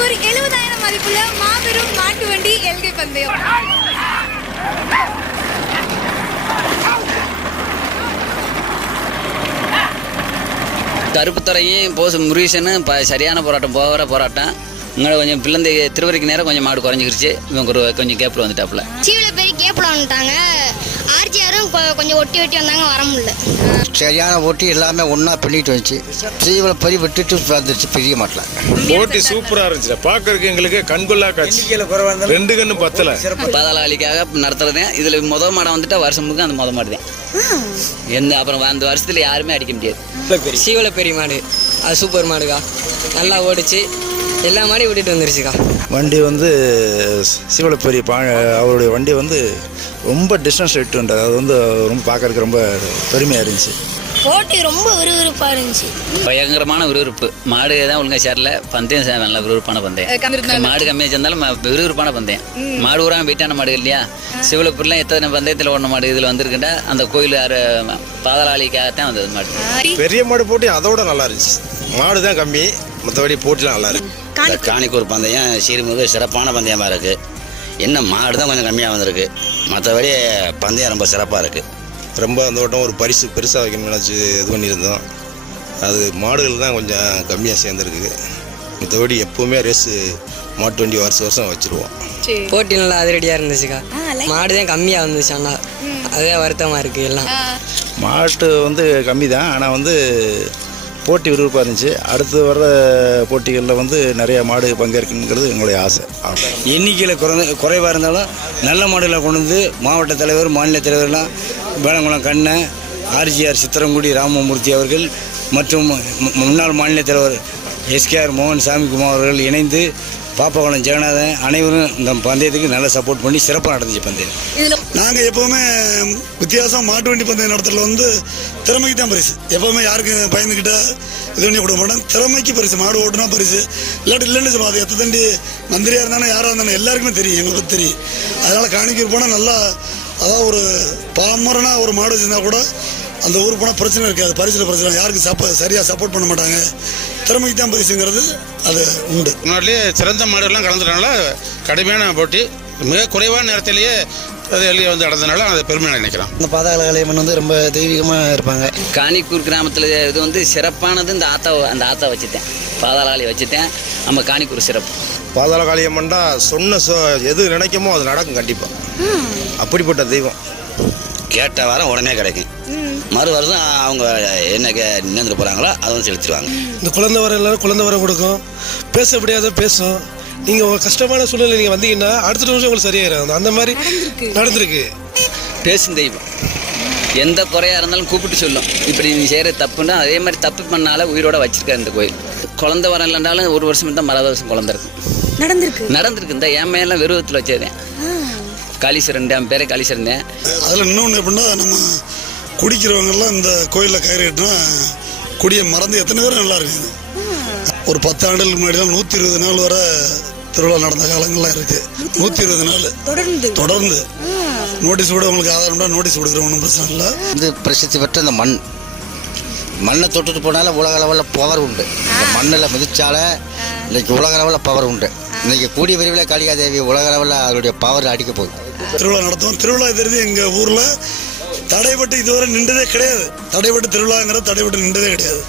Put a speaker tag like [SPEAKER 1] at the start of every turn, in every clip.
[SPEAKER 1] காணிக்கூர் எழுபதாயிரம் மதிப்புள்ள மாபெரும் மாட்டு வண்டி எல்கை பந்தயம்.
[SPEAKER 2] கருப்புத்துறையும் போஸ் முருகேசனும் இப்போ சரியான போராட்டம் போகிற போராட்டம். இங்கே கொஞ்சம் பிள்ளந்தை திருவரைக்கு நேரம் கொஞ்சம் மாடு குறைஞ்சிருச்சு இவங்க ஒரு கொஞ்சம் கேப்பில் வந்துட்டாப்புல.
[SPEAKER 3] சீவில பெரிய கேப்பில் வந்துட்டாங்க. ஆர்ஜிஆரும் கொஞ்சம் ஒட்டி ஒட்டி வந்தாங்க வர முடியல.
[SPEAKER 4] சரியான போட்டி எல்லாமே ஒன்றா பண்ணிட்டு வந்துச்சு. தீவிர பறி விட்டுட்டு வந்துருச்சு பெரிய மாட்டில்.
[SPEAKER 5] போட்டி சூப்பரா இருந்துச்சு. பாக்குறதுக்கு எங்களுக்கு கண்கொள்ளா காட்சி. ரெண்டு கண்ணு பத்தல.
[SPEAKER 2] பாதாளாளிக்காக நடத்துறது. இதில் முத மாடம் வந்துட்டா வருஷம் முழுக்க அந்த முத மாடு தான் எந்த அப்புறம் அந்த வருஷத்தில் யாருமே அடிக்க முடியாது.
[SPEAKER 6] சீவல பெரிய மாடு அது சூப்பர் மாடுக்கா. நல்லா ஓடிச்சு. எல்லா மாடையும் விட்டுட்டு வந்துருச்சுக்கா.
[SPEAKER 7] வண்டி வந்து சிவலப்பெரிய பா அவருடைய வண்டி வந்து ரொம்ப டிஸ்டன்ஸ் வந்தார் அது வந்து ரொம்ப பார்க்கறதுக்கு ரொம்ப பெருமையாக இருந்துச்சு.
[SPEAKER 3] போட்டி ரொம்ப விறுவிறுப்பாக இருந்துச்சு.
[SPEAKER 2] பயங்கரமான விறுவிறுப்பு. மாடு தான் ஒழுங்கா சேரல. பந்தயம் நல்ல விறுவிறுப்பான பந்தயம். மாடு கம்மியாக சேர்ந்தாலும் ம- விறுவிறுப்பான பந்தயம். மாடு ஊராக வெயிட்டான மாடு இல்லையா? சிவலப்பூர்லாம் எத்தனை பந்தயத்தில் ஓடின மாடு இதில் வந்திருக்குண்டா? அந்த கோயில் அரு பாதாளாளிக்காகத்தான் வந்தது மாடு.
[SPEAKER 5] பெரிய மாடு போட்டி அதோட நல்லா இருந்துச்சு. மாடு தான் கம்மி. மற்றபடி போட்டிலாம் நல்லா இருக்கு.
[SPEAKER 8] காணிக்கூர் பந்தயம் சீர்மிகு சிறப்பான பந்தயமாக இருக்குது என்ன மாடு தான் கொஞ்சம் கம்மியாக வந்திருக்கு. மற்றபடி பந்தயம் ரொம்ப சிறப்பாக இருக்குது
[SPEAKER 5] ரொம்ப அந்த வட்டம் ஒரு பரிசு பெருசாக வைக்கணும்னு நினச்சி இது பண்ணியிருந்தோம். அது மாடுகள் தான் கொஞ்சம் கம்மியாக சேர்ந்துருக்கு. மற்றபடி எப்போவுமே ரேஸு மாட்டு வண்டி வருஷம் வருஷம் வச்சுருவோம்.
[SPEAKER 6] போட்டி நல்லா அதிரடியாக இருந்துச்சுக்கா மாடு தான் கம்மியாக வந்துச்சு ஆனால் அதே வருத்தமாக இருக்குது எல்லாம்.
[SPEAKER 7] மாட்டு வந்து கம்மி தான் ஆனால் வந்து போட்டி விறுவிறுப்பாக இருந்துச்சு. அடுத்து வர்ற போட்டிகளில் வந்து நிறையா மாடு பங்கேற்கணுங்கிறது எங்களுடைய ஆசை.
[SPEAKER 4] எண்ணிக்கையில் குறை குறைவாக இருந்தாலும் நல்ல மாடுகளை கொண்டு வந்து மாவட்ட தலைவர் மாநில தலைவர்லாம் வேளங்குளம் கண்ணன் ஆர்ஜிஆர் சித்திரங்குடி ராமமூர்த்தி அவர்கள் மற்றும் முன்னாள் மாநில தலைவர் எஸ்கேஆர் மோகன் சாமிக்குமார் அவர்கள் இணைந்து பாப்பாக்குளம் ஜெகநாதன் அனைவரும் இந்த பந்தயத்துக்கு நல்லா சப்போர்ட் பண்ணி சிறப்பாக நடந்துச்சு பந்தயம்.
[SPEAKER 9] நாங்கள் எப்போவுமே வித்தியாசம் மாட்டு வண்டி பந்தயம் நடத்துறதுல வந்து திறமைக்கு தான் பரிசு. எப்போவுமே யாருக்கு பயந்துக்கிட்டா இது பண்ணி கொடுக்க மாட்டோம். திறமைக்கு பரிசு. மாடு ஓட்டுனா பரிசு. இல்லாட்டி இல்லைன்னு சொல்லுவோம் அது எத்த தண்டி மந்திரியாக இருந்தாலும் யாராக இருந்தாலும் எல்லாருக்குமே தெரியும். எங்களுக்கு தெரியும். அதனால் காணிக்கூர் போனால் நல்லா அதாவது ஒரு பாமரனா ஒரு மாடு வச்சிருந்தா கூட அந்த ஊர் போனால் பிரச்சனை இருக்காது. பரிசில் பிரச்சனை. யாருக்கு சப்ப சரியாக சப்போர்ட் பண்ண மாட்டாங்க. திறமைக்கு தான் பரிசுங்கிறது அது உண்டு.
[SPEAKER 10] முன்னாடியே சிறந்த மாடுகள்லாம் கலந்துட்டனால கடுமையான போட்டி. மிக குறைவான நேரத்திலேயே அது வெளியே வந்து நடந்ததுனால அதை பெருமையாக நினைக்கிறேன்.
[SPEAKER 4] இந்த பாதாள கலையம்மன் வந்து ரொம்ப தெய்வீகமாக இருப்பாங்க.
[SPEAKER 2] காணிக்கூர் கிராமத்தில் இது வந்து சிறப்பானது இந்த ஆத்தா அந்த ஆத்தா வச்சுட்டேன். பாதாளாளி வச்சுட்டேன். நம்ம காணிக்கூர் சிறப்பு.
[SPEAKER 5] பாதாள காளியம்மன்டா சொன்ன சொ எது நினைக்குமோ அது நடக்கும் கண்டிப்பாக அப்படிப்பட்ட தெய்வம்.
[SPEAKER 8] கேட்ட வாரம் உடனே கிடைக்கும். மறு வருஷம் அவங்க என்ன கே நின்று போகிறாங்களோ அதை வந்து செலுத்திடுவாங்க.
[SPEAKER 9] இந்த குழந்தை வர எல்லாரும் குழந்தை வர கொடுக்கும். பேச முடியாத பேசும். நீங்கள் ஒரு கஷ்டமான சூழ்நிலை நீங்கள் வந்தீங்கன்னா அடுத்த நிமிஷம் உங்களுக்கு சரியாயிரும். அந்த மாதிரி நடந்திருக்கு.
[SPEAKER 2] பேசும் தெய்வம். எந்த குறையா இருந்தாலும் கூப்பிட்டு சொல்லும். இப்படி நீ செய்கிற தப்புன்னா அதே மாதிரி தப்பு பண்ணால உயிரோட வச்சிருக்காரு இந்த கோயில். குழந்தை வரம் இல்லைனாலும் ஒரு வருஷம் தான் மறாத வருஷம் குழந்தை இருக்கும்.
[SPEAKER 1] நடந்திருக்கு.
[SPEAKER 2] நடந்திருக்கு. இந்த என் மேலாம் விருவத்தில் வச்சதேன் காளீஸ்வரன் என் பேரே காளீஸ்வரன்
[SPEAKER 9] அதில் இன்னொன்று எப்படின்னா நம்ம குடிக்கிறவங்கெல்லாம் இந்த கோயிலில் கயிறு கட்டினா குடியை மறந்து எத்தனை பேர் நல்லா இருக்குது ஒரு பத்து ஆண்டுகளுக்கு முன்னாடிலாம் நூற்றி இருபது நாள் வரை திருவிழா நடந்த காலங்கள்லாம் இருக்குது நூற்றி இருபது நாள்.
[SPEAKER 1] தொடர்ந்து.
[SPEAKER 9] தொடர்ந்து. நோட்டீஸ் கூட உங்களுக்கு ஆதாரம்னா நோட்டீஸ் கொடுக்குறோம் ஒன்றும் பிரச்சனை இல்லை.
[SPEAKER 4] வந்து பிரசித்தி பெற்ற இந்த மண். மண்ணை தொட்டுட்டு போனால உலக அளவில் பவர் உண்டு. இந்த மண்ணில் மிதிச்சால இன்னைக்கு உலக அளவில் பவர் உண்டு. இன்னைக்கு கூடிய விரைவில் காளிகாதேவி உலக அளவில் அதனுடைய பவர் அடிக்க போகுது.
[SPEAKER 9] திருவிழா நடத்துவோம். திருவிழா தெரிஞ்சு எங்கள் ஊரில் தடைப்பட்டு இதுவரை நின்றதே கிடையாது. தடைப்பட்டு திருவிழாங்கிறது தடைப்பட்டு நின்றதே கிடையாது.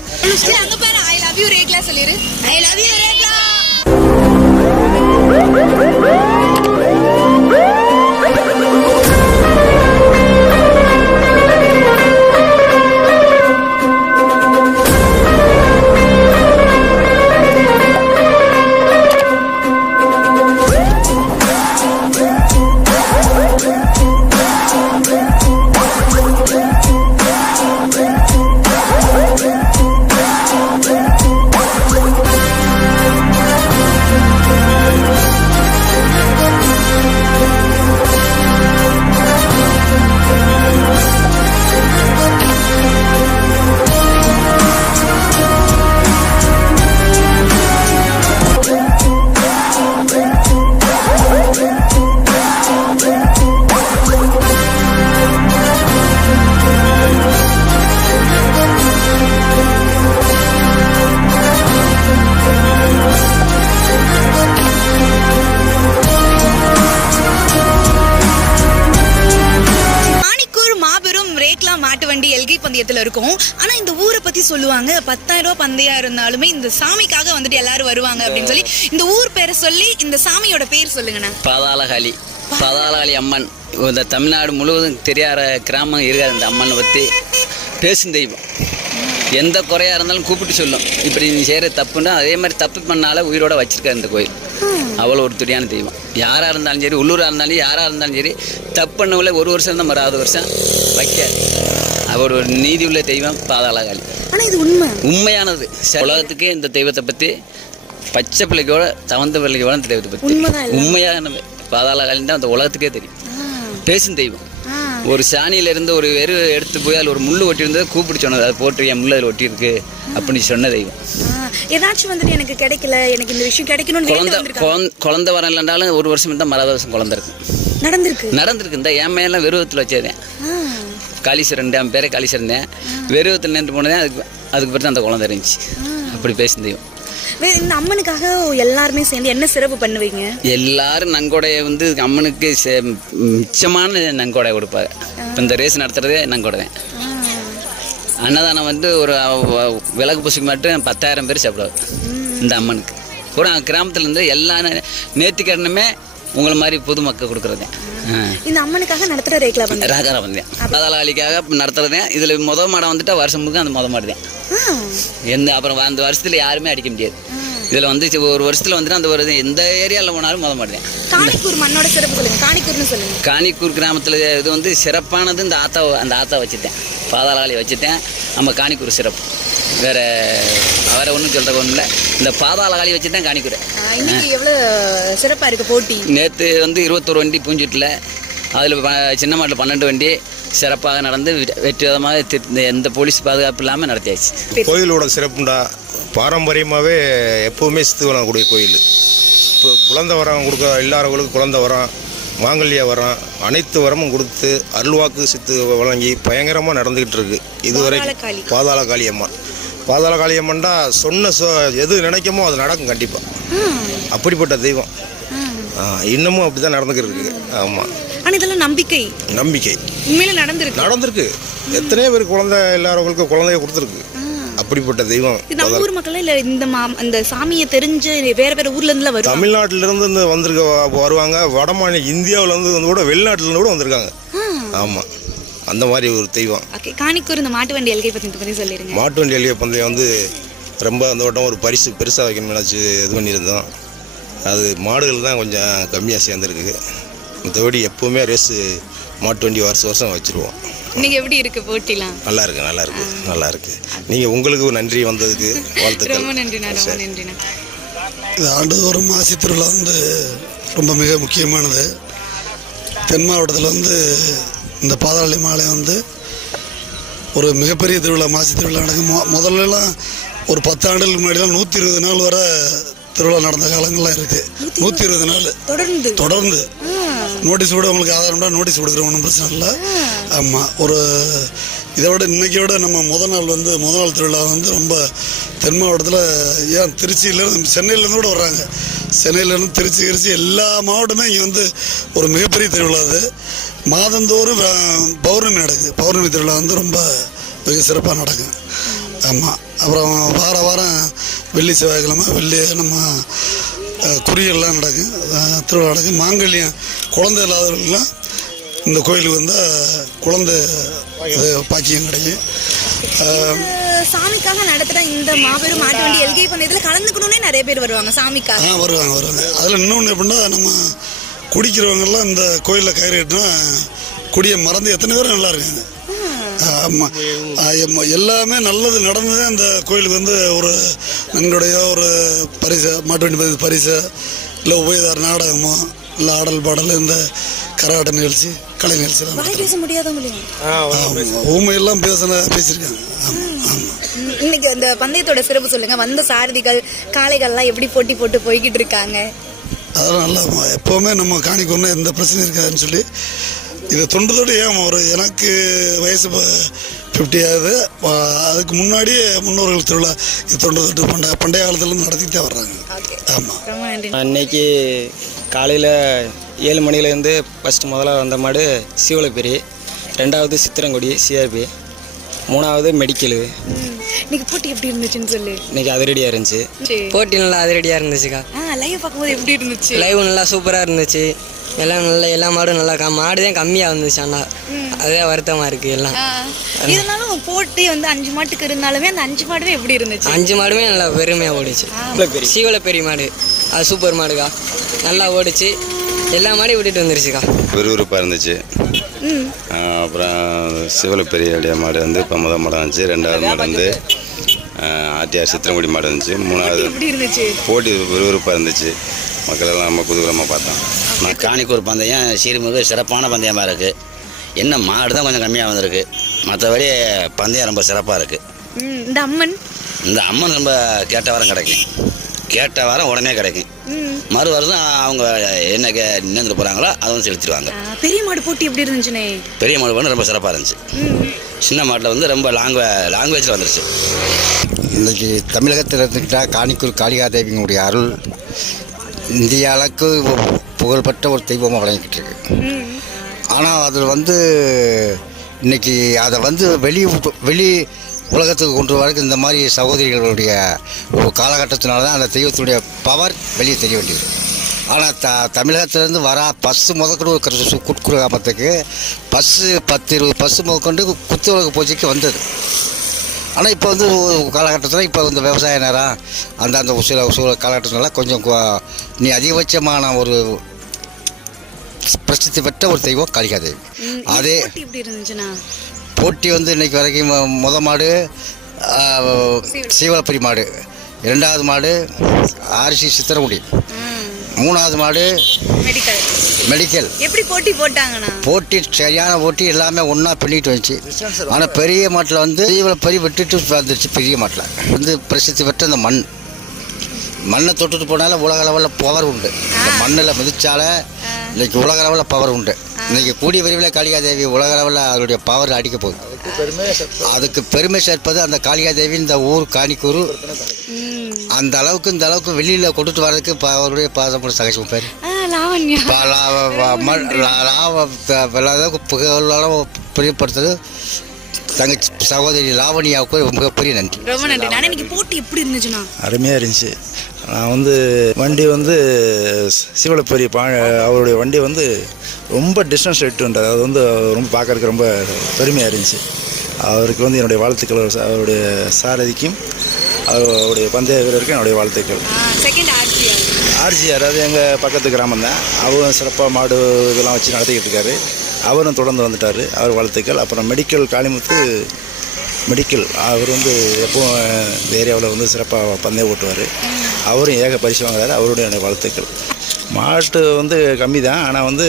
[SPEAKER 1] இருக்கும். ஆனா இந்த ஊரை பத்தி சொல்லுவாங்க. பத்தாயிரம் ரூபாய் பந்தயம் இருந்தாலுமே இந்த சாமிக்காக வந்துட்டு எல்லாரும் வருவாங்க அப்படின்னு சொல்லி இந்த ஊர் பேரை சொல்லி இந்த சாமியோட பேர் சொல்லுங்கண்ணா.
[SPEAKER 2] பாதாளகாளி. பாதாளகாளி அம்மன். இந்த தமிழ்நாடு முழுவதும் தெரியாத கிராமம் இருக்காது இந்த அம்மனை பற்றி பேசும் தெய்வம். எந்த குறையாக இருந்தாலும் கூப்பிட்டு சொல்லும். இப்படி நீ செய்கிற தப்புன்னா அதே மாதிரி தப்பு பண்ணால உயிரோட வச்சிருக்காரு இந்த கோயில். அவ்வளோ ஒரு துடியான தெய்வம். யாராக இருந்தாலும் சரி உள்ளூராக இருந்தாலும் யாராக இருந்தாலும் சரி தப்பு பண்ணவங்கள ஒரு வருஷம் தான் மறாவது வருஷம் வைக்காது. அவர் ஒரு நீதி உள்ள தெய்வம் பாதாளகாளி.
[SPEAKER 1] ஆனா இது உண்மை.
[SPEAKER 2] உண்மையானது. உலகத்துக்கே இந்த தெய்வத்தை பற்றி பச்சை பிள்ளைக்கோட தவந்த பிள்ளைக்கோட இந்த தெய்வத்தை பற்றி? உண்மையானது பாதாளகாலின்னு தான் அந்த உலகத்துக்கே தெரியும். பேசும் தெய்வம். ஒரு சாணியில இருந்து ஒரு வெறு எடுத்து போய் அதில் ஒரு முள்ளு ஒட்டி இருந்ததை கூப்பிட்டு சொன்னது. அதை போட்டு என் முள்ளு அதில் ஒட்டி இருக்கு அப்படின்னு சொன்ன தெய்வம்.
[SPEAKER 1] ஏதாச்சும் வந்துட்டு எனக்கு கிடைக்கல எனக்கு இந்த விஷயம் கிடைக்கணும்னு வேண்டி
[SPEAKER 2] குழந்தை. குழந்தை வர இல்லைனாலும் ஒரு வருஷம் தான் மறாத வருஷம் குழந்தை இருக்கு
[SPEAKER 1] நடந்திருக்கு?
[SPEAKER 2] நடந்திருக்கு. இந்த என் மேலாம் வெறுவத்தில் வச்சதேன் காளீஸ்வரன் என் பேரே காளீஸ்வரன். வெறுவத்தில் நின்று போனதேன் அதுக்கு அதுக்கு பிறகு அந்த குழந்தை இருந்துச்சு. அப்படி
[SPEAKER 1] வே- இந்த அம்மனுக்காக எல்லாருமே சேர்ந்து என்ன சிறப்பு பண்ணுவீங்க?
[SPEAKER 2] எல்லாரும் நங்கொடையை வந்து அம்மனுக்கு மிச்சமான நங்கொடை கொடுப்பாங்க இப்போ இந்த ரேஸ் நடத்துறதே நங்கொடை தான் அன்னதானம் வந்து ஒரு விளக்கு பூசிக்கு மட்டும் பத்தாயிரம் பேர் சாப்பிடுவாங்க இந்த அம்மனுக்கு. கூட கிராமத்துல இருந்து எல்லா நேர்த்திக்கடனுமே உங்களை மாதிரி பொதுமக்கள் கொடுக்குறது.
[SPEAKER 1] இந்த அம்மனுக்காக நடத்துற ரேக்லா பண்ண
[SPEAKER 2] ராகாரா வந்தேன் பாதாளாளிக்காக நடத்துறதேன் இதில் முத மாடம் வந்துட்டா வருஷம் முழுக்க அந்த முத மாடு தான். எந்த அப்புறம் அந்த வருஷத்துல யாருமே அடிக்க முடியாது. இதில் வந்து ஒரு வருஷத்துல வந்துட்டு அந்த ஒரு எந்த ஏரியாவில் போனாலும் முத மாடு தான்
[SPEAKER 1] காணிக்கூர் மண்ணோட சிறப்பு சொல்லுங்க. காணிக்கூர்னு சொல்லுங்க.
[SPEAKER 2] காணிக்கூர் கிராமத்தில் இது வந்து சிறப்பானது இந்த ஆத்தா அந்த ஆத்தா வச்சுட்டேன். பாதாளாளி வச்சுட்டேன். நம்ம காணிக்கூர் சிறப்பு. வேற வேற ஒன்றும் சொல்கிற ஒன்றும் இல்லை. இந்த பாதாளகாளி வச்சு தான் காணிக்கூர்.
[SPEAKER 1] ஆஹ் இன்னைக்கு எவ்வளவு சிறப்பா இருக்கு போட்டி?
[SPEAKER 2] நேற்று வந்து இருபத்தொரு வண்டி பூஞ்சிட்டில் அதில் சின்ன மாட்டில் பன்னெண்டு வண்டி சிறப்பாக நடந்து வெ- வெற்றிகரமாக தி- இந்த எந்த போலீஸ் பாதுகாப்பு இல்லாமல் நடத்தியாச்சு.
[SPEAKER 5] கோயிலோட சிறப்புண்டா? பாரம்பரியமாகவே எப்போவுமே சித்து வளரக்கூடிய கோயில். இப்போ குழந்தை வரம் கொடுக்க இல்லாதவங்களுக்கு குழந்தை வரம் மாங்கல்ய வரம் அனைத்து வரமும் கொடுத்து அருள்வாக்கு சித்து வழங்கி பயங்கரமாக நடந்துக்கிட்டு இருக்கு.
[SPEAKER 1] பாதாளகாளி.
[SPEAKER 5] பாதாள காளியம்மன் பாதாள காளியம்மன்டா சொன்ன சொ எது நினைக்குமோ அது நடக்கும் கண்டிப்பாக அப்படிப்பட்ட தெய்வம். இன்னமும் அப்படி தான் நடந்துக்கிட்டு இருக்கு ஆமாம்
[SPEAKER 1] இதெல்லாம் நம்பிக்கை.
[SPEAKER 5] நம்பிக்கை.
[SPEAKER 1] உண்மையில நடந்திருக்கு.
[SPEAKER 5] நடந்திருக்கு. எத்தனையோ பேர் குழந்தை இல்லாதவங்களுக்கு குழந்தைய கொடுத்துருக்கு. அப்படிப்பட்ட தெய்வம்.
[SPEAKER 1] நம்ம ஊர் மக்கள் இல்ல இந்த அந்த சாமியை தெரிஞ்சு வேற வேற ஊர்ல இருந்துல வருவாங்க
[SPEAKER 5] தமிழ்நாட்டில இருந்து வந்திருக்க வருவாங்க. வட மாநில இந்தியாவுல இருந்து வந்து கூட வெளிநாட்டுல இருந்து கூட வந்திருக்காங்க. ஆமா. அந்த மாதிரி ஒரு தெய்வம்.
[SPEAKER 1] ஓகே காணிக்கூர் இந்த மாட்டு வண்டி எல்கை பத்தி பத்தி சொல்லிருங்க.
[SPEAKER 5] மாட்டு வண்டி எளிய பந்தயம் வந்து ரொம்ப அந்த வட்டம் ஒரு பரிசு பெருசாக வைக்கணும்னு நினச்சி இது பண்ணியிருந்தோம். அது மாடுகள் தான் கொஞ்சம் கம்மியாக சேர்ந்துருக்கு. மற்றபடி எப்போவுமே ரேஸு மாட்டு வண்டி வருஷம் வருஷம் வச்சுருவோம்.
[SPEAKER 1] இன்னைக்கு எப்படி இருக்கு போட்டிலாம்?
[SPEAKER 5] நல்லா இருக்கு நல்லா இருக்கு நல்லா இருக்கு. நீங்கள் உங்களுக்கு நன்றி வந்ததுக்கு
[SPEAKER 1] ரொம்ப
[SPEAKER 5] வாழ்த்துக்கள்
[SPEAKER 1] நன்றிண்ணா ரொம்ப. நன்றிண்ணா
[SPEAKER 9] இது ஆண்டுதோறும் மாசி திருவிழா வந்து ரொம்ப மிக முக்கியமானது. தென் மாவட்டத்தில் வந்து இந்த பாதாளி மாலை வந்து ஒரு மிகப்பெரிய திருவிழா மாசி திருவிழா நடக்கும். மொ முதல்லலாம் ஒரு பத்து ஆண்டுகளுக்கு முன்னாடிலாம் நூற்றி இருபது நாள் வரை திருவிழா நடந்த காலங்கள்லாம் இருக்குது நூற்றி இருபது நாள்.
[SPEAKER 1] தொடர்ந்து.
[SPEAKER 9] தொடர்ந்து. நோட்டீஸ் கூட உங்களுக்கு ஆதாரம்டா நோட்டீஸ் கொடுக்குறோம் ஒன்றும் பிரச்சனை இல்லை. ஆமாம் ஒரு இதை விட இன்னைக்கு விட நம்ம முத நாள் வந்து முத நாள் திருவிழா வந்து ரொம்ப தென் மாவட்டத்தில் ஏன் திருச்சியிலேருந்து சென்னையிலேருந்து கூட வர்றாங்க. சென்னையிலேருந்து திருச்சி திருச்சி எல்லா மாவட்டமே இங்கே வந்து ஒரு மிகப்பெரிய திருவிழா அது. மாதந்தோறும் பௌர்ணமி நடக்குது. பௌர்ணமி திருவிழா வந்து ரொம்ப மிக சிறப்பாக நடக்கும். ஆமாம் அப்புறம் வார வாரம் வெள்ளி செவ்வாய்க்கிழமை வெள்ளி நம்ம குறியெல்லாம் நடக்கும். திருவிழா நடக்கும். மாங்கல்யம் குழந்தை இல்லாதவர்களுக்கெல்லாம் இந்த கோயிலுக்கு வந்தால் குழந்தை பாக்கியம் கிடைக்கும்.
[SPEAKER 1] சாமிக்காக நடத்துற இந்த மாபெரும் மாட்டு வண்டி எல்கை பண்ணதுல கலந்துக்கணும்னே நிறைய பேர் வருவாங்க சாமிக்காக.
[SPEAKER 9] ஆ வருவாங்க வருவாங்க. அதில் இன்னொன்று எப்படின்னா நம்ம குடிக்கிறவங்கெல்லாம் இந்த கோயிலில் கயிறு கட்டினா குடியை மறந்து எத்தனை பேர் நல்லா இருக்காங்க. ஆமாம் எல்லாமே நல்லது நடந்ததே. அந்த கோயிலுக்கு வந்து ஒரு நன்கொடையோ ஒரு பரிசு மாட்டு வண்டி பரிசு பரிசு இல்லை உபயதார நாடகமோ இல்லை ஆடல் பாடல் இந்த கரகாட்ட நிகழ்ச்சி கலை ஆமாம் ஊமையெல்லாம் பேசின பேசியிருக்காங்க. ஆமாம் ஆமாம்
[SPEAKER 1] இன்னைக்கு அந்த பந்தயத்தோட சிறப்பு சொல்லுங்க. வந்த சாரதிகள் காளைகள்லாம் எப்படி போட்டி போட்டு போய்கிட்டு இருக்காங்க?
[SPEAKER 9] அதெல்லாம் நல்லா எப்போவுமே நம்ம காணிக்கொண்டு எந்த பிரச்சனையும் இருக்காதுன்னு சொல்லி இதை தொண்டதோடு ஏன் ஒரு எனக்கு வயசு ஃபிஃப்டி ஆகுது. அதுக்கு முன்னாடியே முன்னோர்கள் திருவிழா இது தொண்டு தொட்டு பண்டைய பண்டைய காலத்துலேருந்து நடத்திக்கிட்டே வர்றாங்க. ஆமாம்
[SPEAKER 6] அன்னைக்கு காலையில் ஏழு மணிலேருந்து ஃபஸ்ட்டு முதல்ல வந்த மாடு சீவலப்பெரி ரெண்டாவது சித்திரங்குடி சிஆர்பி மூணாவது மெடிக்கலு.
[SPEAKER 1] இன்னைக்கு போட்டி எப்படி இருந்துச்சுன்னு சொல்லு.
[SPEAKER 6] இன்னைக்கு அதிரடியாக இருந்துச்சு. போட்டி நல்லா அதிரடியாக இருந்துச்சுக்கா.
[SPEAKER 1] லைவ் பார்க்கும்போது எப்படி இருந்துச்சு?
[SPEAKER 6] லைவ் நல்லா சூப்பராக இருந்துச்சு. எல்லாம் நல்லா எல்லா மாடும் நல்லா கா மாடு தான் கம்மியாக வந்துச்சு ஆனால் அதே வருத்தமாக இருக்குது எல்லாம்.
[SPEAKER 1] இருந்தாலும் போட்டி வந்து அஞ்சு மாட்டுக்கு இருந்தாலுமே அந்த அஞ்சு மாடுமே எப்படி இருந்துச்சு?
[SPEAKER 6] அஞ்சு மாடுமே நல்லா பெருமையாக ஓடிச்சு. சீவல பெரிய மாடு. அது சூப்பர் மாடுக்கா. நல்லா ஓடிச்சு. எல்லா மாடையும் விட்டுட்டு வந்துருச்சுக்கா.
[SPEAKER 5] விறுவிறுப்பாக இருந்துச்சு. அப்புறம் சிவல பெரிய மாடு வந்து இப்போ முதல் மாடு இருந்துச்சு ரெண்டாவது மாடு வந்து ஆர்டிஆர் சித்திரங்குடி மாடு இருந்துச்சு மூணாவது
[SPEAKER 1] எப்படி இருந்துச்சு?
[SPEAKER 5] போட்டி விறுவிறுப்பாக இருந்துச்சு. மக்கள் எல்லாம் நம்ம குதூகலமாக பார்த்தோம்
[SPEAKER 8] நான் காணிக்கூர் பந்தயம் சீர்மிகு சிறப்பான பந்தயமாக இருக்குது என்ன மாடு தான் கொஞ்சம் கம்மியாக வந்திருக்கு. மற்றபடி பந்தயம் ரொம்ப சிறப்பாக இருக்குது
[SPEAKER 1] ம், இந்த அம்மன்?
[SPEAKER 8] இந்த அம்மன் ரொம்ப கேட்ட வாரம் கிடைக்கும். கேட்ட வாரம் உடனே கிடைக்கும்.
[SPEAKER 1] ம்.
[SPEAKER 8] மறு வருஷம் அவங்க என்ன கே நின்று போகிறாங்களோ அதுவும் செலுத்திடுவாங்க.
[SPEAKER 1] பெரிய மாடு போட்டி எப்படி இருந்துச்சுனே
[SPEAKER 8] பெரிய மாடு வந்து ரொம்ப சிறப்பாக இருந்துச்சு. சின்ன மாட்டில் வந்து ரொம்ப லாங்குவே லாங்குவேஜில் வந்துருச்சு.
[SPEAKER 4] இன்றைக்கி தமிழகத்தில் இருந்துக்கிட்டால் காணிக்கூர் காளிகாதேவியினுடைய அருள் இந்திய அளவுக்கு புகழ்பெற்ற ஒரு தெய்வமாக வழங்கிக்கிட்டு இருக்கு ஆனால் அதில் வந்து இன்னைக்கு அதை வந்து வெளி வெளி உலகத்துக்கு கொண்டு வரக்கு இந்த மாதிரி சகோதரிகளுடைய ஒரு காலகட்டத்தினால தான் அந்த தெய்வத்துடைய பவர் வெளியே தெரிய வேண்டியது. ஆனால் த தமிழகத்திலேருந்து வர பஸ்ஸு முதற்கொண்டு ஒரு கரு- குட்குராமத்துக்கு பஸ்ஸு பத்து இருபது பஸ்ஸு முதற்கொண்டு குத்து உலக பூஜைக்கு வந்தது. ஆனால் இப்போ வந்து காலகட்டத்தில் இப்போ இந்த விவசாய நேரம் அந்த அந்த சில சில காலகட்டத்தினால கொஞ்சம் நீ அதிகபட்சமான ஒரு பிரசித்தி பெற்ற ஒரு தெய்வம் காளிகாதேவி. அதே
[SPEAKER 1] போட்டி
[SPEAKER 4] வந்து இன்னைக்கு வரைக்கும் முத மாடு சீவலப்பரி மாடு. இரண்டாவது மாடு ஆர்சி சித்திரமுடி. மூணாவது மாடு
[SPEAKER 1] மெடிக்கல்
[SPEAKER 4] மெடிக்கல்
[SPEAKER 1] எப்படி போட்டி போட்டாங்கண்ணா?
[SPEAKER 4] போட்டி சரியான போட்டி எல்லாமே ஒன்றா பண்ணிட்டு வந்துச்சு. ஆனால் பெரிய மாட்டில் வந்து இவ்வளோ பெரிய விட்டுட்டு வந்துருச்சு பெரிய மாட்டில். வந்து பிரசித்தி பெற்ற இந்த மண். மண்ணை தொட்டுட்டு போனாலும் உலக லெவலில் பவர் உண்டு. இந்த மண்ணில் மிதிச்சால இன்னைக்கு உலக லெவலில் பவர் உண்டு. இன்னைக்கு கூடிய விரைவில் காளிகாதேவி உலக லெவலில் அதனுடைய பவர் அடிக்க போகுது. அதுக்கு பெருமை சேர்ப்பது அந்த காளிகாதேவி இந்த ஊர் காணிக்கூர் அந்த அளவுக்கு இந்த அளவுக்கு வெளியில் கொண்டுட்டு வர்றதுக்கு இப்போ அவருடைய பாதப்பட சகசிவம் பேர்.
[SPEAKER 1] லாவண்யா.
[SPEAKER 4] லாவ- பிரியப்படுத்துறது தங்கச்சி சகோதரி லாவணியாவுக்கு மிகப்பெரிய நன்றி.
[SPEAKER 1] ரொம்ப நன்றி. நான் இன்னைக்கு போட்டி எப்படி இருந்துச்சுண்ணா?
[SPEAKER 7] அருமையாக இருந்துச்சு. நான் வந்து வண்டி வந்து சிவலப்பெரிய பா அவருடைய வண்டி வந்து ரொம்ப டிஸ்டன்ஸ் எடுத்துன்றார் அது வந்து ரொம்ப பார்க்கறதுக்கு ரொம்ப பெருமையாக இருந்துச்சு. அவருக்கு வந்து என்னுடைய வாழ்த்துக்கள். அவருடைய சாரதிக்கும் அவருடைய பந்தய வீரருக்கும் என்னுடைய வாழ்த்துக்கள்.
[SPEAKER 1] செகண்ட்
[SPEAKER 7] ஆர்ஜிஆர் அது எங்கள் பக்கத்து கிராமம் தான் அவரும் சிறப்பாக மாடு இதெல்லாம் வச்சு நடத்திக்கிட்டு இருக்காரு. அவரும் தொடர்ந்து வந்துட்டார். அவர் வாழ்த்துக்கள். அப்புறம் மெடிக்கல் காளிமுத்து மெடிக்கல் அவர் வந்து எப்போவும் இந்த ஏரியாவில் வந்து சிறப்பாக பந்தயம் ஓட்டுவார் அவரும் ஏக பரிசு வாங்குறாரு. அவருடைய வாழ்த்துக்கள். மாட்டு வந்து கம்மி தான் ஆனால் வந்து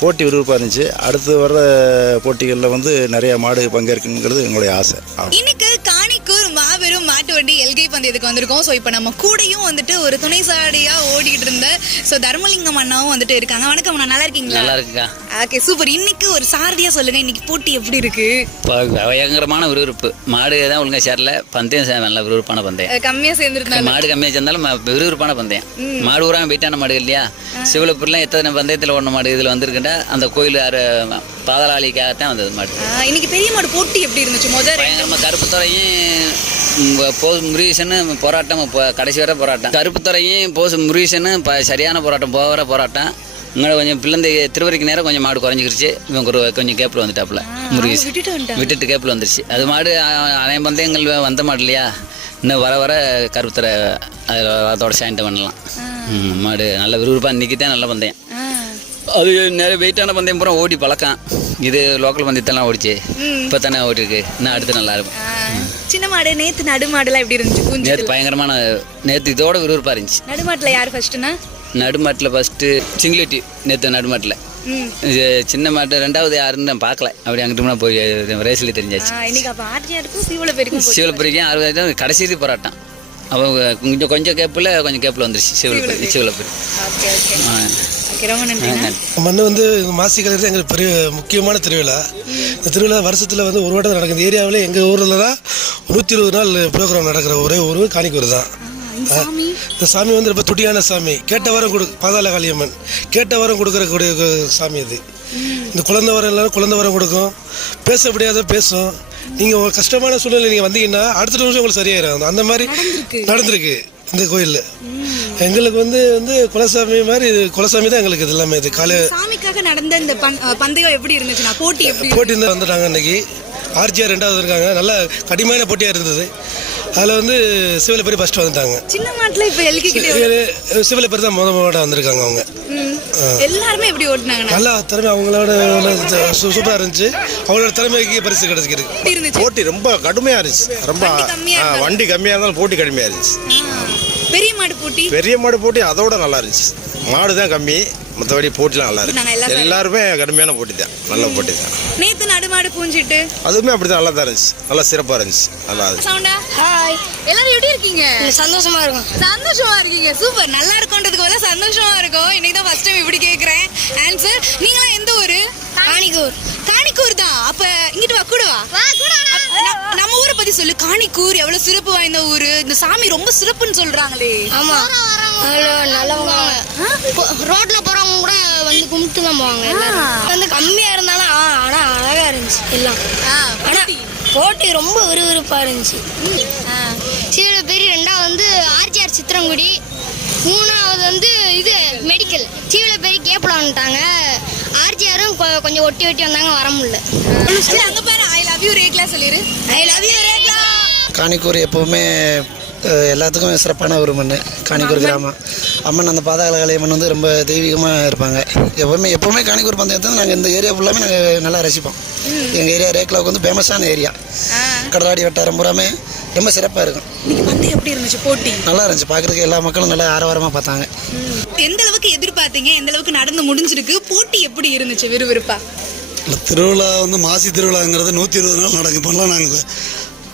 [SPEAKER 7] போட்டி விறுவிறுப்பாக இருந்துச்சு. அடுத்து வர்ற போட்டிகளில் வந்து நிறையா மாடு பங்கேற்குங்கிறது எங்களுடைய ஆசை.
[SPEAKER 1] பந்தயத்துக்கு வந்திருக்கோம். ஸோ இப்போ நம்ம கூடயும் வந்துட்டு ஒரு துணை சாடியா ஓடிக்கிட்டு இருந்த ஸோ தர்மலிங்கம் அண்ணாவும் வந்துட்டு இருக்காங்க. வணக்கம் அண்ணா நல்லா இருக்கீங்களா?
[SPEAKER 2] நல்லா இருக்குக்கா
[SPEAKER 1] ஓகே சூப்பர் இன்னைக்கு ஒரு சாரதியா சொல்லுங்க. இன்னைக்கு போட்டி எப்படி இருக்கு?
[SPEAKER 2] பயங்கரமான விறுவிறுப்பு. மாடு தான் ஒழுங்கா சேரல. பந்தயம் நல்ல விறுவிறுப்பான பந்தயம்.
[SPEAKER 1] அஹ் கம்மியா சேர்ந்துருந்தாங்க
[SPEAKER 2] மாடு கம்மியாக சேர்ந்தாலும் விறுவிறுப்பான பந்தயம். மாடு ஊராக வெயிட்டான மாடு இல்லையா? சிவலப்பூர்லாம் எத்தனை பந்தயத்தில் ஓடின மாடு இதில் வந்திருக்குண்டா அந்த கோயில் அரு பாதலாளிக்காகத்தான் வந்தது மாடு.
[SPEAKER 1] இன்னைக்கு பெரிய மாடு போட்டி எப்படி இருந்துச்சு? முதல்
[SPEAKER 2] பயங்கரமாக கருப்புத்துறையும் போஸ் முருகேசனு போராட்டம் இப்போ கடைசி வரை போராட்டம். கருப்புத்துறையும் போஸ் முருகேசனு இப்போ சரியான போராட்டம் போக வர போராட்டம். இங்கே கொஞ்சம் பிள்ளந்தை திருவரைக்கு நேரம் கொஞ்சம் மாடு குறைஞ்சிக்கிருச்சு. இவங்க ஒரு கொஞ்சம் கேப்பில் வந்துட்டாப்புல முருகேசன்.
[SPEAKER 1] விட்டுட்டு
[SPEAKER 2] கேப்பில் வந்துருச்சு. அது மாடு அனைய பந்தயங்கள் வந்த மாடு இல்லையா? இன்னும் வர வர கருப்புத்துறை அதில் அதோட சேர்ந்து பண்ணலாம். மாடு நல்ல விறுவிறுப்பாக இன்றைக்கி தான் நல்ல பந்தயம். அது நிறைய வெயிட்டான பந்தயம் பூரா ஓடி பழக்கம். இது லோக்கல் பந்தயத்தெல்லாம் ஓடிச்சு. இப்போ தானே ஓடிருக்கு. இன்னும் அடுத்து நல்லா இருக்கும்.
[SPEAKER 1] சின்ன மாடு நேத்து நடு மாடுலாம் எப்படி இருந்துச்சு?
[SPEAKER 2] நேற்று பயங்கரமான நேற்று இதோட விறுவிறுப்பாக இருந்துச்சு.
[SPEAKER 1] நடுமாட்டுல யார் ஃபர்ஸ்ட்னா
[SPEAKER 2] நடுமாட்டில் ஃபஸ்ட்டு சிங்கிலிட்டி நேற்று நடுமாட்டில். சின்ன மாட்டு ரெண்டாவது யாருன்னு நான் பார்க்கல. அப்படி அங்கிட்டு போய் ரேஸில் தெரிஞ்சாச்சு.
[SPEAKER 1] அப்ப
[SPEAKER 2] சிவலப்பரிக்கும் அறுபது கடைசி போராட்டம். அவங்க கொஞ்சம் கொஞ்சம் கேப்பில் கொஞ்சம் கேப்பில் வந்துருச்சு. Sivalapperi Sivalapperi.
[SPEAKER 1] Okay okay okay ரொம்ப நன்றி.
[SPEAKER 9] மண் வந்து மாசி கலர் எங்களுக்கு பெரிய முக்கியமான திருவிழா. இந்த திருவிழா வருஷத்தில் வந்து ஒரு வாட்டம் நடக்குது. ஏரியாவில் எங்கள் ஊரில் தான் நூற்றி இருபது நாள் ப்ரோக்ராம் நடக்கிற ஒரே ஊர் காணிக்கூர் தான்.
[SPEAKER 1] சாமி?
[SPEAKER 9] இந்த சாமி வந்து ரொம்ப துடியான சாமி. கேட்ட வரம் கொடு பாதாள காளியம்மன் கேட்ட வரம் கொடுக்கறக்கூடிய சாமி அது. இந்த குழந்தை வரம் எல்லாரும் குழந்தை வரம் கொடுக்கும். பேச முடியாத பேசும்.
[SPEAKER 11] நீங்கள் ஒரு கஷ்டமான சூழ்நிலை நீங்கள் வந்தீங்கன்னா அடுத்த நிமிஷம் உங்களுக்கு சரியாயிரும். அந்த மாதிரி நடந்திருக்கு. இந்த கோயிலில். எங்களுக்கு வந்து வந்து குலசாமி மாதிரி இது குலசாமி தான் எங்களுக்கு இது எல்லாமே இது. காலை
[SPEAKER 1] சாமிக்காக நடந்த இந்த பந்தயம் எப்படி இருந்துச்சுன்னா போட்டி எப்படி
[SPEAKER 11] போட்டி இருந்து வந்துட்டாங்க இன்னைக்கு. ஆர்ஜிஆர் ரெண்டாவது இருக்காங்க. நல்ல கடுமையான போட்டியாக இருந்தது. அதில் வந்து சிவலை பெரிய ஃபஸ்ட்டு வந்துட்டாங்க.
[SPEAKER 1] சின்ன மாட்டுல இப்ப எல்கி கிட்ட
[SPEAKER 11] சிவலை பெரிய தான் முத முத வந்திருக்காங்க அவங்க.
[SPEAKER 1] எல்லாருமே எப்படி ஓட்டுனாங்கண்ணா
[SPEAKER 11] நல்லா திறமை. அவங்களோட சூப்பராக இருந்துச்சு. அவங்களோட திறமைக்கு பரிசு கிடைச்சிருக்கு.
[SPEAKER 5] போட்டி ரொம்ப கடுமையாக இருந்துச்சு. ரொம்ப
[SPEAKER 1] வண்டி
[SPEAKER 5] கம்மியாக இருந்தாலும். போட்டி கடுமையாக இருந்துச்சு.
[SPEAKER 1] பெரிய மாடு போட்டி?
[SPEAKER 5] பெரிய மாடு போட்டி அதோட நல்லா இருந்துச்சு. மாடு தான் கம்மி. மற்றபடி போட்டிலாம் நல்லா இருக்கு.
[SPEAKER 1] எல்லாரும்
[SPEAKER 5] எல்லாருமே கடுமையான போட்டி தான். நல்ல போட்டி தான்.
[SPEAKER 1] நேத்து நடுமாடு பூஞ்சிட்டு.
[SPEAKER 5] அதுவுமே அப்படி தான் நல்லா தான் இருந்துச்சு. நல்லா சிறப்பாக இருந்துச்சு. நல்லா
[SPEAKER 1] சவுண்டா
[SPEAKER 3] ஹாய்
[SPEAKER 1] எல்லாரும் எப்படி இருக்கீங்க?
[SPEAKER 3] சந்தோஷமா இருக்கும்.
[SPEAKER 1] சந்தோஷமா இருக்கீங்க. சூப்பர் நல்லா இருக்கும்ன்றதுக்கு பதிலா சந்தோஷமா இருக்கும். இன்னைக்கு தான் ஃபர்ஸ்ட் டைம் இப்படி கேக்குறேன். ஆன்சர் நீங்களாம் எந்த ஊரு?
[SPEAKER 3] காணிக்கூர்.
[SPEAKER 1] காணிக்கூர் தான். அப்ப இங்கிட்டு வா கூட வா பத்தி சொல்லு. காணிக்கூர் எவ்வளவு சிறப்பு வாய்ந்த ஊரு. இந்த சாமி ரொம்ப சிறப்புன்னு சொல்றாங்களே.
[SPEAKER 3] ஆமா. நல்ல நல்லவங்க ரோட்ல போறவங்க கூட வந்து கும்பிட்டு தான் போவாங்க எல்லாரும். வந்து கம்மியா இருந்தாலும் ஆ, ஆனா அழகா இருந்துச்சு எல்லாம். ஆனா
[SPEAKER 1] போட்டி.
[SPEAKER 3] ரொம்ப விறுவிறுப்பா இருந்துச்சு. சீல பெரிய ரெண்டாவது வந்து ஆர்ஜிஆர் சித்திரங்குடி. மூணாவது வந்து இது மெடிக்கல் சீவில பெரிய கேப்ல வந்துட்டாங்க ஆர்ஜிஆரும் கொஞ்சம் ஒட்டி ஒட்டி வந்தாங்க வர முடியல.
[SPEAKER 1] இல்ல, அங்க பாரு ஐ லவ் யூ ரேக்லா சொல்லிரு.
[SPEAKER 3] I love you Rekla.
[SPEAKER 6] காணிக்கூர் எப்போவுமே எல்லாத்துக்கும் சிறப்பான ஒரு மண் காணிக்கூர் கிராமம். அம்மன் அந்த பாதாள மண் வந்து ரொம்ப தெய்வீகமாக இருப்பாங்க. எப்போவுமே எப்போவுமே காணிக்கூர் பந்தயத்தை நாங்கள் இந்த ஏரியா ஃபுல்லாமே நாங்கள் நல்லா ரசிப்போம். எங்கள் ஏரியா ரேக்லாவுக்கு வந்து ஃபேமஸான ஏரியா. கடலாடி வட்டாரம் பூராமே ரொம்ப சிறப்பாக இருக்கும்.
[SPEAKER 1] இன்னைக்கு எப்படி இருந்துச்சு போட்டி?
[SPEAKER 6] நல்லா இருந்துச்சு. பார்க்குறதுக்கு எல்லா மக்களும் நல்லா ஆரவாரமாக பார்த்தாங்க.
[SPEAKER 1] எந்த அளவுக்கு எதிர்பார்த்தீங்க எந்த அளவுக்கு நடந்து முடிஞ்சிருக்கு. போட்டி எப்படி இருந்துச்சு விறுவிறுப்பா?
[SPEAKER 9] திருவிழா வந்து மாசி திருவிழாங்கிறது நூற்றி இருபது நாள் நடக்கும் இப்போலாம் நாங்கள்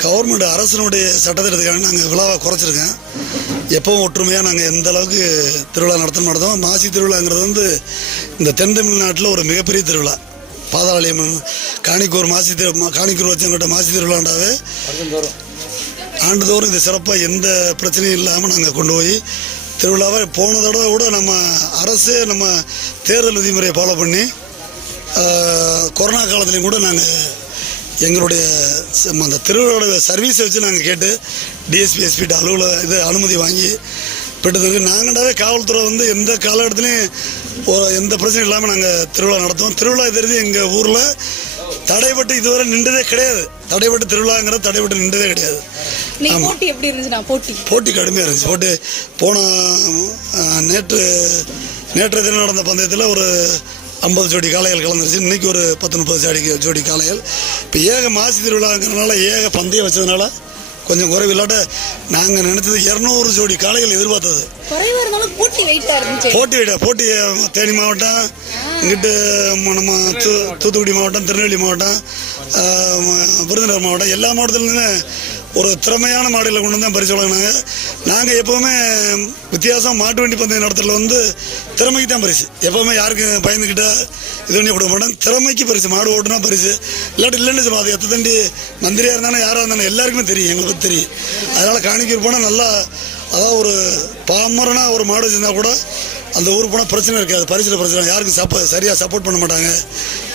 [SPEAKER 9] கவர்மெண்ட் அரசனுடைய சட்டத்திட்டத்துக்காக நாங்கள் விழாவை குறைச்சிருக்கேன் எப்பவும் ஒற்றுமையாக நாங்கள் எந்த அளவுக்கு திருவிழா நடத்தணும் நடத்தோம் மாசி திருவிழாங்கிறது வந்து இந்த தென் தமிழ்நாட்டில் ஒரு மிகப்பெரிய திருவிழா. பாதாளியம்மன் காணிக்கூர் மாசி திரு காணிக்கூர் வச்சவங்கிட்ட மாசி திருவிழாண்டாவே ஆண்டுதோறும் இது சிறப்பாக எந்த பிரச்சனையும் இல்லாமல் நாங்கள் கொண்டு போய் திருவிழாவை போன தடவை கூட நம்ம அரசு நம்ம தேர்தல் விதிமுறையை ஃபாலோ பண்ணி கொரோனா காலத்துலேயும் கூட நாங்கள் எங்களுடைய ச- அந்த திருவிழாவோட சர்வீஸை வச்சு நாங்கள் கேட்டு டிஎஸ்பி எஸ்பிட்ட அலுவல இது அனுமதி வாங்கி பெற்றதுக்கு நாங்களாவே காவல்துறை வந்து எந்த காலகட்டத்துலேயும் எந்த பிரச்சனையும் இல்லாமல் நாங்கள் திருவிழா நடத்துவோம். திருவிழா தெரிஞ்சு எங்கள் ஊரில் தடைப்பட்டு இதுவரை நின்றதே கிடையாது. தடைப்பட்டு திருவிழாங்கிறது தடைப்பட்டு நின்றதே கிடையாது.
[SPEAKER 1] போட்டி எப்படி இருந்துச்சுன்னா போட்டி.
[SPEAKER 9] போட்டி கடுமையாக இருந்துச்சு. போட்டி போன நேற்று நேற்று தினம் நடந்த பந்தயத்தில் ஒரு ஐம்பது ஜோடி காளைகள் கலந்துருச்சு. இன்னைக்கு ஒரு பத்து முப்பது ஜோடி ஜோடி காளைகள். இப்போ ஏக மாசி திருவிழாங்கிறனால ஏக பந்தயம் வச்சதுனால கொஞ்சம் குறைவு இல்லாட்ட நாங்கள் நினைச்சது இரநூறு ஜோடி காளைகள் எதிர்பார்த்தது.
[SPEAKER 1] போட்டி வெயிட்டா
[SPEAKER 9] போட்டி தேனி மாவட்டம் இங்கிட்டு நம்ம தூத்துக்குடி மாவட்டம் திருநெல்வேலி மாவட்டம் விருதுநகர் மாவட்டம் எல்லா மாவட்டத்துலேருந்து ஒரு திறமையான மாடுகளை கொண்டு தான் பரிசு வழங்கினாங்க. நாங்கள் எப்போவுமே வித்தியாசம் மாட்டு வண்டி பந்தயம் நடத்துறதுல வந்து திறமைக்கு தான் பரிசு. எப்போவுமே யாருக்கும் பயந்துக்கிட்டா இது பண்ணி கொடுக்க மாட்டோம். திறமைக்கு பரிசு. மாடு ஓட்டுனா பரிசு. இல்லாட்டி இல்லைன்னு சொல்லுவோம் அது எத்த தண்டி மந்திரியாக இருந்தாலும் யாராக இருந்தாலும் எல்லாருக்குமே தெரியும். எங்களை பற்றி தெரியும். அதனால் காணிக்கூர் போனால் நல்லா அதாவது ஒரு பாமரனா ஒரு மாடு வச்சிருந்தா கூட அந்த ஊருக்கு போனால் பிரச்சனை இருக்காது. பரிசில் பிரச்சனை. யாருக்கும் சப்ப சரியாக சப்போர்ட் பண்ண மாட்டாங்க.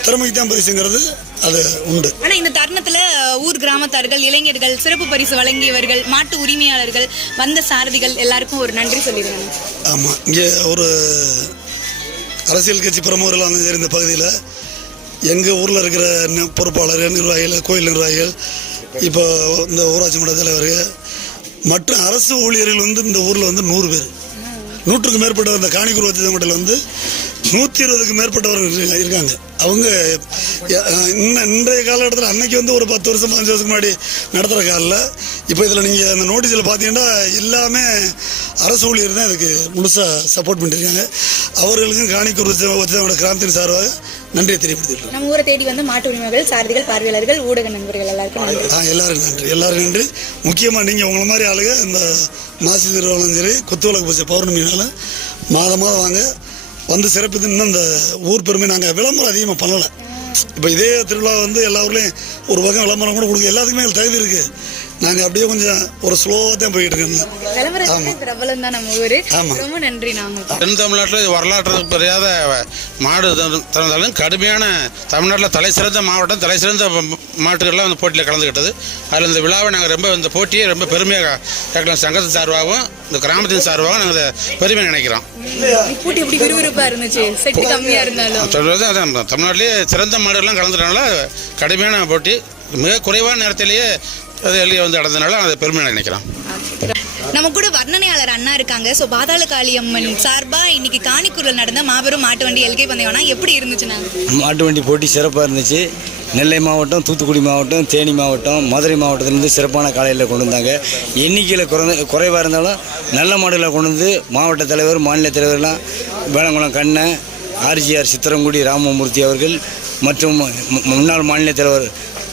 [SPEAKER 9] திறமைக்கு தான் பரிசுங்கிறது அது உண்டு.
[SPEAKER 1] ஆனா இந்த தருணத்துல ஊர் கிராமத்தார்கள் இளைஞர்கள் சிறப்பு பரிசு வழங்கியவர்கள் மாட்டு உரிமையாளர்கள் வந்த சாரதிகள் எல்லாருக்கும் ஒரு நன்றி சொல்லிடுங்க
[SPEAKER 9] ஆமாம் இங்கே ஒரு அரசியல் கட்சி பிரமுகர்கள் வந்து சரி இந்த பகுதியில் எங்கள் ஊரில் இருக்கிற பொறுப்பாளர் நிர்வாகிகள் கோயில் நிர்வாகிகள் இப்போ இந்த ஊராட்சி மன்ற தலைவர்கள் மற்ற அரசு ஊழியர்கள் வந்து இந்த ஊரில் வந்து நூறு பேர். நூற்றுக்கு மேற்பட்ட அந்த காணிக்கூர் வச்ச மண்டல வந்து நூற்றி இருபதுக்கு மேற்பட்டவர்கள் இருக்காங்க- அவங்க இன்ன- இன்றைய காலகட்டத்தில் அன்னைக்கு வந்து ஒரு பத்து வருஷம் பதினஞ்சு வருஷத்துக்கு முன்னாடி நடத்துகிற காலில் இப்போ இதில் நீங்கள் அந்த நோட்டீஸில் பார்த்தீங்கன்னா எல்லாமே அரசு ஊழியர் தான் இதுக்கு முழுசாக சப்போர்ட் பண்ணியிருக்காங்க அவர்களுக்கும் காணிக்கூர் வச்ச வச்சவங்களோட கிராமத்தின் சார்பாக நன்றியை தெரியப்படுத்திட்டு
[SPEAKER 1] நம்ம ஊரை தேடி வந்து மாட்டு உரிமைகள் சாரதிகள் பார்வையாளர்கள் ஊடக நண்பர்கள் எல்லாருக்கும் நன்றி.
[SPEAKER 9] ஆ எல்லாருக்கும் நன்றி. எல்லாருக்கும் நன்றி. முக்கியமாக நீங்கள் உங்களை மாதிரி ஆளுங்க இந்த மாசி திருவிழாவும் சரி குத்துவிளக்கு பூஜை பௌர்ணமினால மாதம் மாதம் வாங்க. வந்து சிறப்பித்து இன்னும் இந்த ஊர் பெருமை நாங்கள் விளம்பரம் அதிகமாக பண்ணலை. இப்போ இதே திருவிழா வந்து எல்லா ஊர்லேயும் ஒரு பக்கம் விளம்பரம் கூட கொடுக்க எல்லாத்துக்குமே தகுதி இருக்குது நாங்கள் அப்படியே கொஞ்சம் ஒரு ஸ்லோவாக தான் போயிட்டு இருக்கோம்.
[SPEAKER 1] விளம்பரம் பிரபலம் தான் நம்ம ஊரு.
[SPEAKER 9] ஆமா.
[SPEAKER 1] ரொம்ப நன்றி
[SPEAKER 10] தென் தமிழ்நாட்டில் வரலாற்று தெரியாத மாடு திறந்தாலும் கடுமையான தமிழ்நாட்டில் தலை சிறந்த மாவட்டம் தலை சிறந்த மாட்டுகள்லாம் அந்த போட்டியில் கலந்துக்கிட்டது அதில் இந்த விழாவை நாங்கள் ரொம்ப இந்த போட்டியை ரொம்ப பெருமையாக கேட்கலாம். சங்கத்தின் சார்பாகவும் இந்த கிராமத்தின் சார்பாகவும் நாங்கள் இதை பெருமையாக நினைக்கிறோம்.
[SPEAKER 1] போட்டி எப்படி விறுவிறுப்பா இருந்துச்சு. இருந்தாலும்.
[SPEAKER 10] அதான். தமிழ்நாட்டிலேயே சிறந்த மாடுகள்லாம் கலந்துட்டனால கடுமையான போட்டி. மிக குறைவான நேரத்திலேயே அது வெளியே வந்து நடந்ததுனால அதை பெருமையாக நினைக்கிறோம்
[SPEAKER 1] நம்ம கூட வர்ணனையாளர் அண்ணா இருக்காங்க. ஸோ பாதாள காளி அம்மன் சார்பா இன்னைக்கு காணிக்கூரில் நடந்த மாபெரும் மாட்டு வண்டி எல்கை பந்தயம்னா எப்படி இருந்துச்சுண்ணா
[SPEAKER 12] மாட்டு வண்டி போட்டி சிறப்பாக இருந்துச்சு. நெல்லை மாவட்டம் தூத்துக்குடி மாவட்டம் தேனி மாவட்டம் மதுரை மாவட்டத்திலேருந்து சிறப்பான காலையில் கொண்டு வந்தாங்க. எண்ணிக்கையில் குறைந்த குறைவாக இருந்தாலும் நல்ல மாடுகளை கொண்டு வந்து மாவட்ட தலைவர் மாநில தலைவர்லாம் வேளங்குளம் கண்ணன் ஆர்ஜிஆர் சித்திரங்குடி ராமமூர்த்தி அவர்கள் மற்றும் முன்னாள் மாநில தலைவர்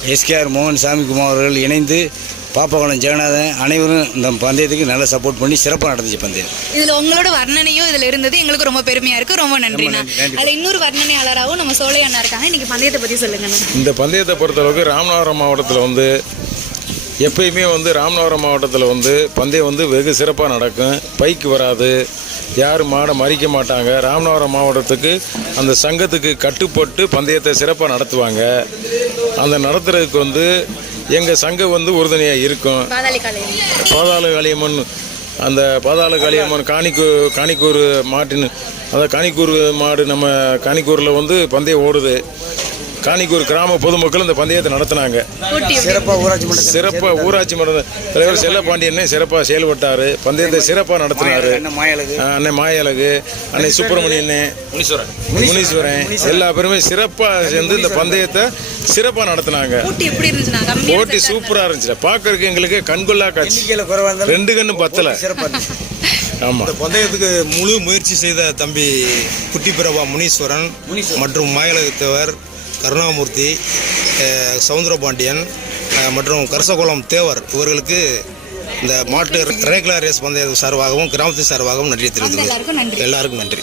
[SPEAKER 12] எஸ்கேஆர் மோகன் சாமிக்குமார் அவர்கள் இணைந்து பாப்பாக்குளம் ஜெகநாதன் அனைவரும் இந்த பந்தயத்துக்கு நல்லா சப்போர்ட் பண்ணி சிறப்பாக நடந்துச்சு பந்தயம்.
[SPEAKER 1] இதுல உங்களோட வர்ணனையும் இதுல இருந்தது. எங்களுக்கு ரொம்ப பெருமையா இருக்கு. ரொம்ப நன்றிண்ணா.
[SPEAKER 12] நன்றி.
[SPEAKER 1] அதுல இன்னொரு வர்ணனையாளராகவும் நம்ம சோலை அண்ணா இருக்காங்க. இன்னைக்கு பந்தயத்தை பத்தி சொல்லுங்கண்ணா
[SPEAKER 13] இந்த பந்தயத்தை பொறுத்தளவுக்கு ராமநாதபுரம் மாவட்டத்தில் வந்து எப்பயுமே வந்து ராமநாதபுரம் மாவட்டத்தில் வந்து பந்தயம் வந்து வெகு சிறப்பாக நடக்கும். பைக்கு வராது. யாரும் மாடை மறிக்க மாட்டாங்க. ராமநாதபுரம் மாவட்டத்துக்கு அந்த சங்கத்துக்கு கட்டுப்பட்டு பந்தயத்தை சிறப்பாக நடத்துவாங்க. அந்த நடத்துறதுக்கு வந்து எங்கள் சங்கம் வந்து உறுதுணையாக இருக்கும்.
[SPEAKER 1] பாதாளி
[SPEAKER 13] காளியம்மன். அந்த பாதாள காளியம்மன் காணிக்கூ காணிக்கூர் மாட்டின் அதாவது காணிக்கூர் மாடு நம்ம காணிக்கூரில் வந்து பந்தயம் ஓடுது. காணிக்கூர் கிராம பொதுமக்கள் இந்த பந்தயத்தை நடத்தினாங்க.
[SPEAKER 12] சிறப்பாக ஊராட்சி மன்ற
[SPEAKER 13] சிறப்பாக ஊராட்சி மன்ற தலைவர் செல்லப்பாண்டியனே சிறப்பாக செயல்பட்டார். பந்தயத்தை சிறப்பாக நடத்தினார்.
[SPEAKER 12] அண்ணன்
[SPEAKER 13] அண்ணன் மாயழகு அண்ணன் சுப்பிரமணியனே முனீஸ்வரன். முனீஸ்வரன். எல்லா பேருமே சிறப்பாக சேர்ந்து இந்த பந்தயத்தை சிறப்பாக நடத்தினாங்க.
[SPEAKER 1] போட்டி
[SPEAKER 13] சூப்பராக இருந்துச்சு? பார்க்கறதுக்கு எங்களுக்கு கண்கொள்ளா காட்சி. ரெண்டு கண்ணு பத்தல.
[SPEAKER 12] சிறப்பாக இருந்துச்சு.
[SPEAKER 13] ஆமா.
[SPEAKER 5] இந்த பந்தயத்துக்கு முழு முயற்சி செய்த தம்பி குட்டிப்பிரபா முனீஸ்வரன் மற்றும் மாயலகத்தேவர் கருணாமூர்த்தி சவுந்தரபாண்டியன் மற்றும் கரசகுளம் தேவர் இவர்களுக்கு இந்த மாட்டு ரேகுலர் ரேஸ் பந்தய சார்பாகவும் கிராமத்தின் சார்பாகவும்
[SPEAKER 1] நன்றி.
[SPEAKER 5] தெரிவித்துள்ளேன் எல்லாருக்கும் நன்றி